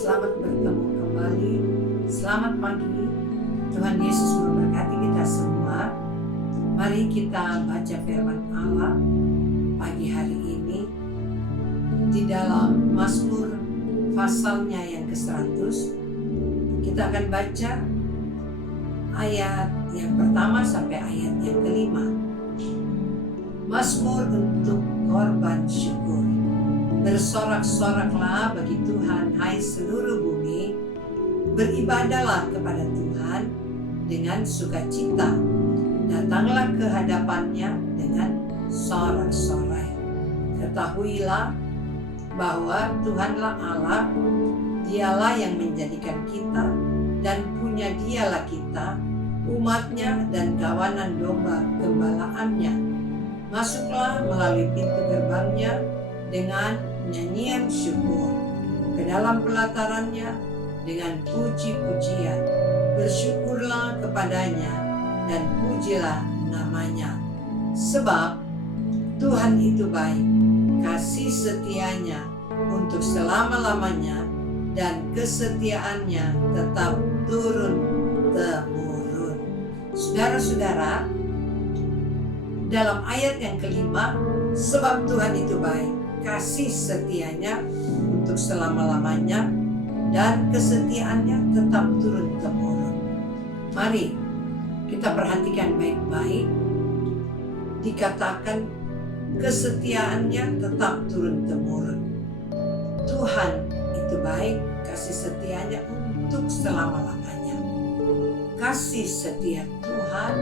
Selamat bertemu kembali. Selamat pagi. Tuhan Yesus memberkati kita semua. Mari kita baca firman Allah pagi hari ini di dalam Mazmur pasalnya yang ke-100. Kita akan baca ayat yang pertama sampai ayat yang kelima. Mazmur untuk korban syukur. Bersorak-soraklah bagi Tuhan, hai seluruh bumi. Beribadahlah kepada Tuhan dengan sukacita. Datanglah ke hadapannya dengan sorak-sorai. Ketahuilah bahwa Tuhanlah Allah, Dialah yang menjadikan kita dan punya Dialah kita, umatnya dan kawanan domba gembalaannya. Masuklah melalui pintu gerbangnya dengan nyanyian syukur, ke dalam pelatarannya dengan puji-pujian. Bersyukurlah kepadanya dan pujilah namanya. Sebab Tuhan itu baik, kasih setianya untuk selama-lamanya, dan kesetiaannya tetap turun-temurun. Saudara-saudara, dalam ayat yang kelima, sebab Tuhan itu baik, kasih setianya untuk selama-lamanya, dan kesetiaannya tetap turun-temurun. Mari kita perhatikan baik-baik. Dikatakan kesetiaannya tetap turun-temurun. Tuhan itu baik, kasih setianya untuk selama-lamanya. Kasih setia Tuhan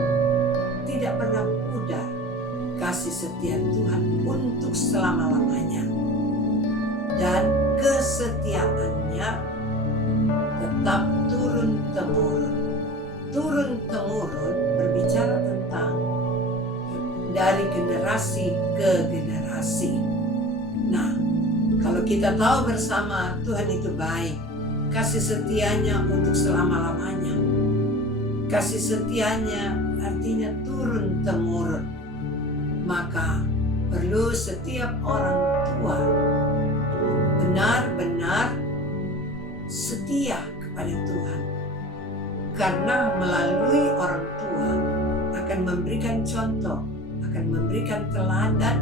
tidak pernah pudar. Kasih setia Tuhan untuk selama-lamanya, dan kesetiaannya tetap turun-temurun. Turun-temurun berbicara tentang dari generasi ke generasi. Nah, kalau kita tahu bersama Tuhan itu baik, kasih setianya untuk selama-lamanya. Kasih setianya artinya turun-temurun. Maka perlu setiap orang tua benar-benar setia kepada Tuhan. Karena melalui orang tua akan memberikan contoh, akan memberikan teladan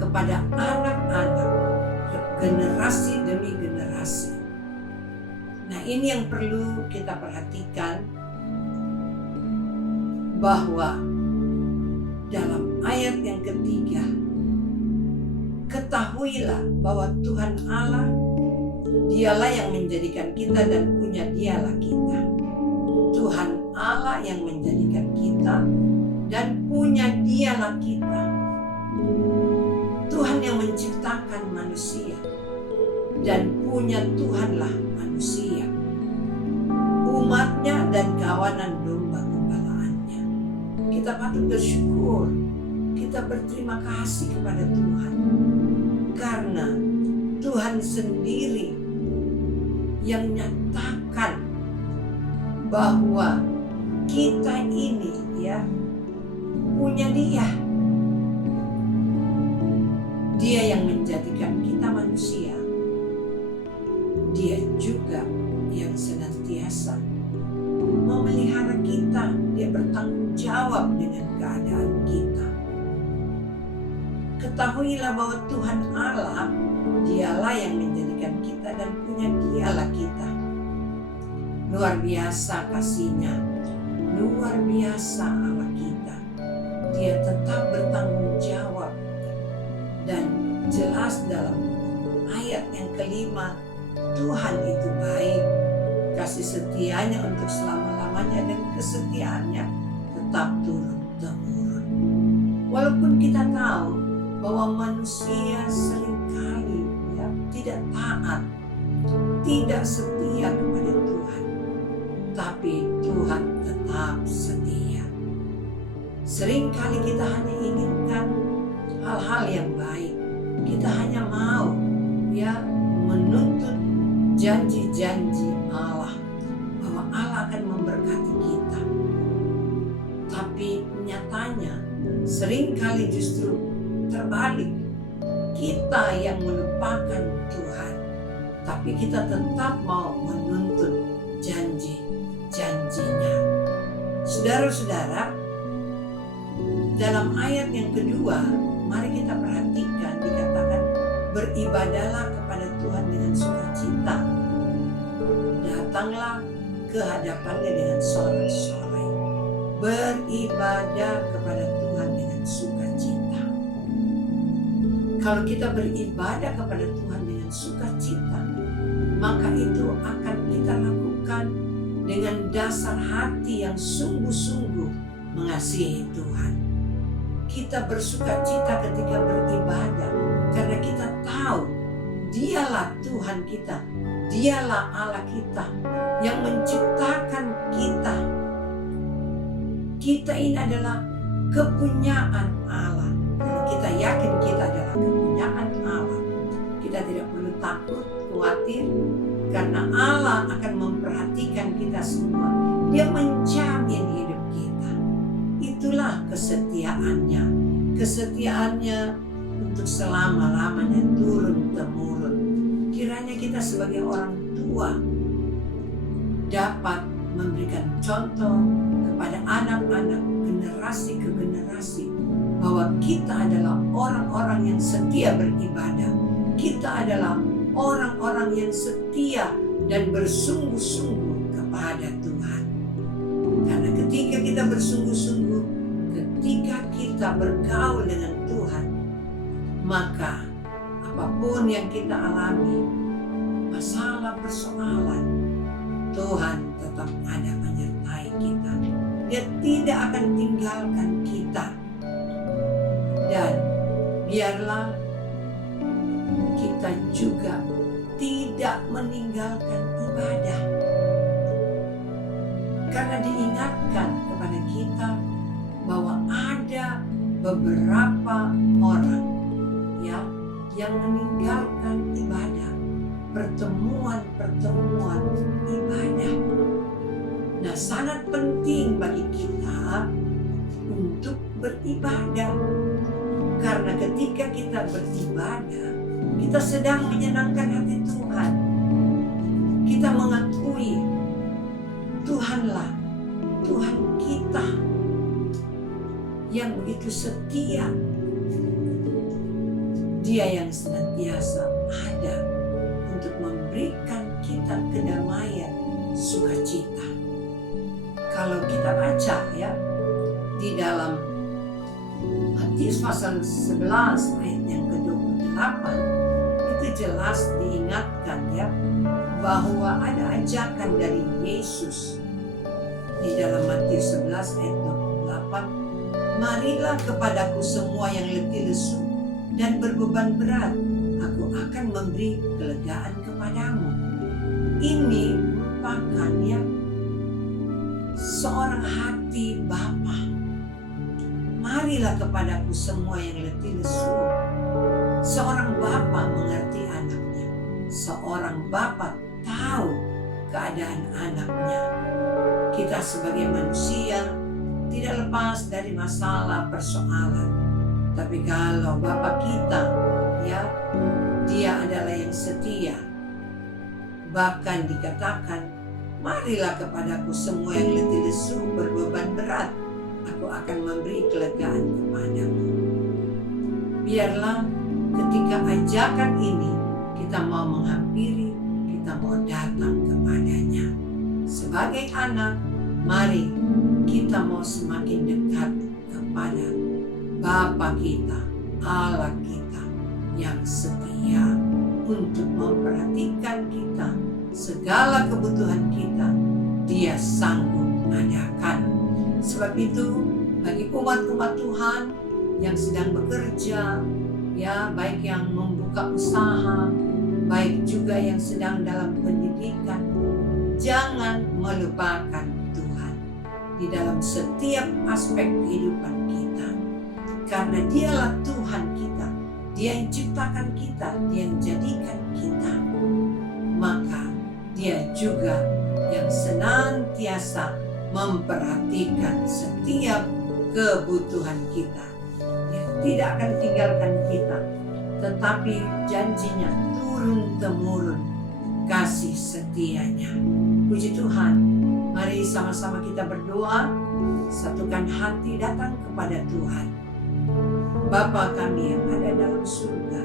kepada anak-anak, generasi demi generasi. Nah, ini yang perlu kita perhatikan, bahwa dalam ayat yang ketiga, ketahuilah bahwa Tuhan Allah, Dialah yang menjadikan kita dan punya Dialah kita. Tuhan Allah yang menjadikan kita dan punya Dialah kita. Tuhan yang menciptakan manusia dan punya Tuhanlah manusia, umatnya dan kawanan domba gembalaannya. Kita patut bersyukur, kita berterima kasih kepada Tuhan, karena Tuhan sendiri yang nyatakan bahwa kita ini punya Dia. Dia yang menjadikan kita manusia. Dia juga yang senantiasa memelihara kita. Dia bertanggung jawab dengan keadaan kita. Ketahuilah bahwa Tuhan Allah, Dialah yang menjadikan kita dan punya Dialah kita. Luar biasa kasih-Nya, luar biasa Allah kita. Dia tetap bertanggung jawab. Dan jelas dalam ayat yang kelima, Tuhan itu baik, kasih setianya untuk selama-lamanya, dan kesetiaannya tetap turun-temurun. Walaupun kita tahu bahwa manusia seringkali tidak taat, tidak setia kepada Tuhan, tapi Tuhan tetap setia. Seringkali kita hanya inginkan hal-hal yang baik. Kita hanya mau menuntut janji-janji Allah, bahwa Allah akan memberkati kita. Tapi nyatanya seringkali justru terbalik. Kita yang melupakan Tuhan, tapi tapi kita tetap mau menuntut janji-janjinya. Saudara-saudara, dalam ayat yang kedua, mari kita perhatikan, dikatakan beribadahlah kepada Tuhan dengan sukacita. Datanglah ke hadapannya dengan sorak-sorai. Beribadah kepada Tuhan dengan sukacita. Kalau kita beribadah kepada Tuhan dengan sukacita, maka itu akan kita lakukan dengan dasar hati yang sungguh-sungguh mengasihi Tuhan. Kita bersukacita ketika beribadah karena kita tahu Dialah Tuhan kita, Dialah Allah kita yang menciptakan kita. Kita ini adalah kepunyaan Allah. Kalau kita yakin kita adalah kepunyaan Allah, kita tidak perlu takut, khawatir, karena Allah akan memperhatikan kita semua. Dia menjamin hidup kita. Itulah kesetiaannya. Kesetiaannya untuk selama-lamanya, turun-temurun. Kiranya kita sebagai orang tua dapat memberikan contoh kepada anak-anak, generasi ke generasi, bahwa kita adalah orang-orang yang setia beribadah. Kita adalah orang-orang yang setia dan bersungguh-sungguh kepada Tuhan. Karena ketika kita bersungguh-sungguh, ketika kita bergaul dengan Tuhan, maka apapun yang kita alami, masalah, persoalan, Tuhan tetap ada menyertai kita. Dia tidak akan tinggalkan kita. Dan biarlah kita juga tidak meninggalkan ibadah. Karena diingatkan kepada kita bahwa ada beberapa orang yang meninggalkan ibadah, pertemuan ibadah. Nah, sangat penting bagi kita untuk beribadah. Karena ketika kita beribadah, kita sedang menyenangkan hati Tuhan. Kita mengakui Tuhanlah Tuhan kita yang begitu setia. Dia yang senantiasa ada untuk memberikan kita kedamaian, sukacita. Kalau kita baca di dalam Matius pasal 11 ayat yang ke-28, itu jelas diingatkan bahwa ada ajakan dari Yesus di dalam Matius 11 ayat 28. Marilah kepadaku semua yang letih lesu dan berbeban berat, aku akan memberi kelegaan kepadamu. Ini merupakan seorang hati Bapa. Marilah kepadaku semua yang letih lesu. Seorang Bapa mengerti anaknya. Seorang Bapa tahu keadaan anaknya. Kita sebagai manusia tidak lepas dari masalah, persoalan. Tapi kalau Bapa kita, Dia adalah yang setia. Bahkan dikatakan, marilah kepadaku semua yang letih lesu berbeban berat, aku akan memberi kelegaan kepadamu. Biarlah ketika ajakan ini kita mau menghampiri, kita mau datang kepadanya. Sebagai anak, mari kita mau semakin dekat kepada Bapa kita, Allah kita yang setia untuk memperhatikan kita, segala kebutuhan kita, Dia sanggup adakan. Sebab itu, bagi umat-umat Tuhan yang sedang bekerja, baik yang membuka usaha, baik juga yang sedang dalam pendidikan, jangan melupakan Tuhan di dalam setiap aspek kehidupan kita. Karena Dialah Tuhan kita, Dia yang ciptakan kita, Dia yang jadikan kita. Maka Dia juga yang senantiasa memperhatikan setiap kebutuhan kita. Dia tidak akan tinggalkan kita, tetapi janjinya turun-temurun. kasih setianya. Puji Tuhan, mari sama-sama kita berdoa, satukan hati datang kepada Tuhan. Bapa kami yang ada dalam surga,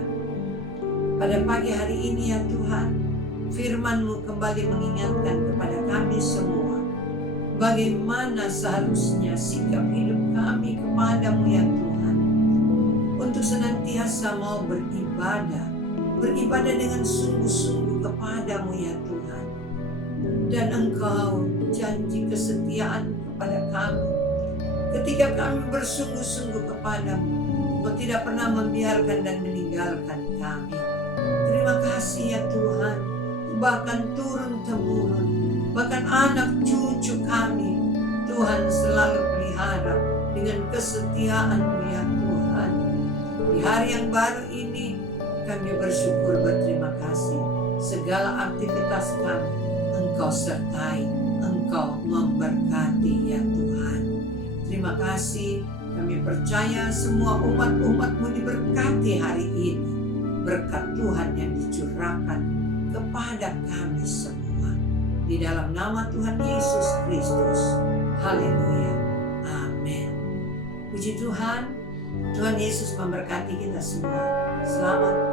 pada pagi hari ini ya Tuhan, firman-Mu kembali mengingatkan kepada kami semua bagaimana seharusnya sikap hidup kami kepada-Mu ya Tuhan, untuk senantiasa mau beribadah dengan sungguh-sungguh kepada-Mu ya Tuhan. Dan Engkau janji kesetiaan kepada kami ketika kami bersungguh-sungguh kepada-Mu. Engkau tidak pernah membiarkan dan meninggalkan kami. Terima kasih ya Tuhan, bahkan turun-temurun, bahkan anak cucu kami, Tuhan selalu pelihara dengan kesetiaan-Mu ya Tuhan. Di hari yang baru ini kami bersyukur, berterima kasih. Segala aktivitas kami Engkau sertai, Engkau memberkati ya Tuhan. Terima kasih, kami percaya semua umat-umat-Mu diberkati hari ini. Berkat Tuhan yang dicurahkan kepada kami semua. Di dalam nama Tuhan Yesus Kristus. Haleluya. Amin. Puji Tuhan, Tuhan Yesus memberkati kita semua. Selamat